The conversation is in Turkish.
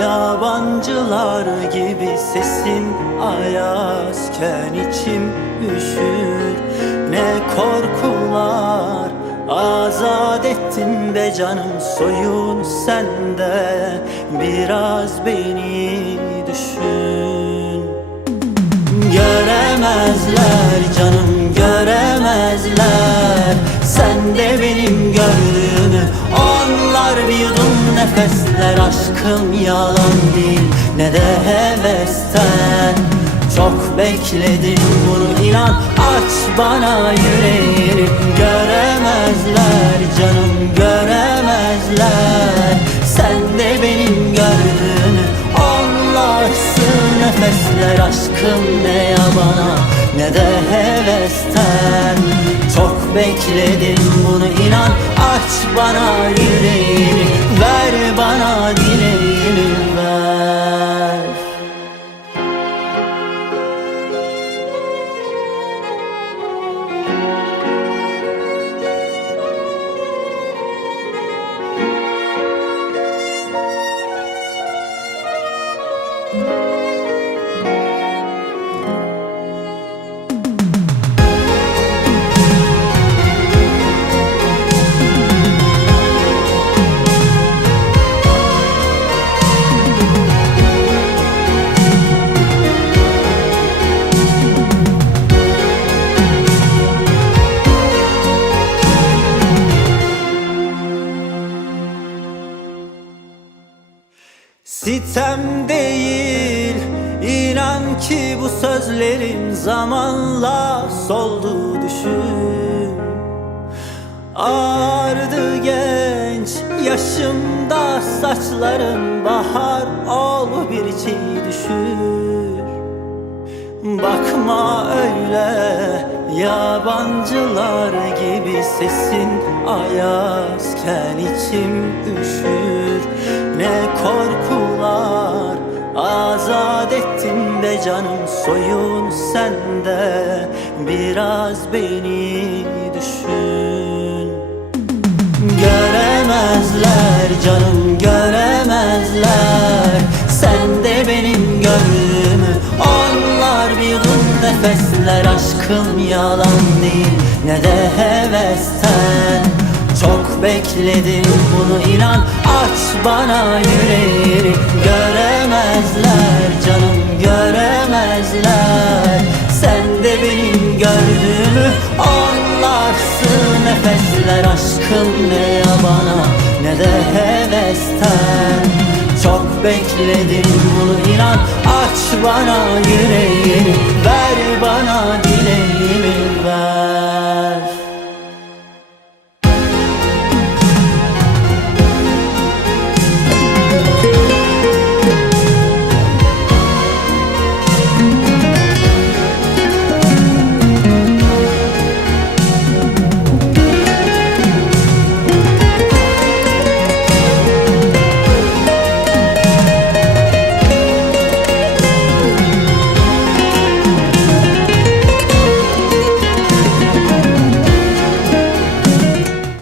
yabancılar gibi sesin ayazken içim üşür. Ne korkular azat ettin be canım soyun sende Biraz beni düşün. Göremezler canım göremezler. Sen de benim gördüğümü Onlar bir yudum nefesler Aşkım yalan değil. Ne de hevesten Çok bekledim bunu. İnan Aç bana yüreğini. Göremezler canım göremezler. Sen de benim gördüğümü Onlarsın nefesler aşkım ne yabana ne de hevesten bekledim bunu inan. Aç bana yüreğini Ver bana dileğini Sitem değil inan ki bu sözlerim zamanla soldu düşün. Ağardı genç yaşımda saçlarım bahar ol bir çiğ düşür. Bakma öyle yabancılar gibi sesin ayazken içim üşür Ne korkular. Azat ettin de canım soyun sende. Biraz beni düşün. Göremezler canım göremezler. Sen de benim gördüğümü Onlar bir yudum nefesler. Aşkım yalan değil ne de hevesten bekledim bunu inan. Aç bana yüreğini. Göremezler canım göremezler. Sen de benim gördüğümü Onlarsın nefesler Aşkım ne yabana ne de hevesten. Çok bekledim bunu inan. Aç bana yüreğini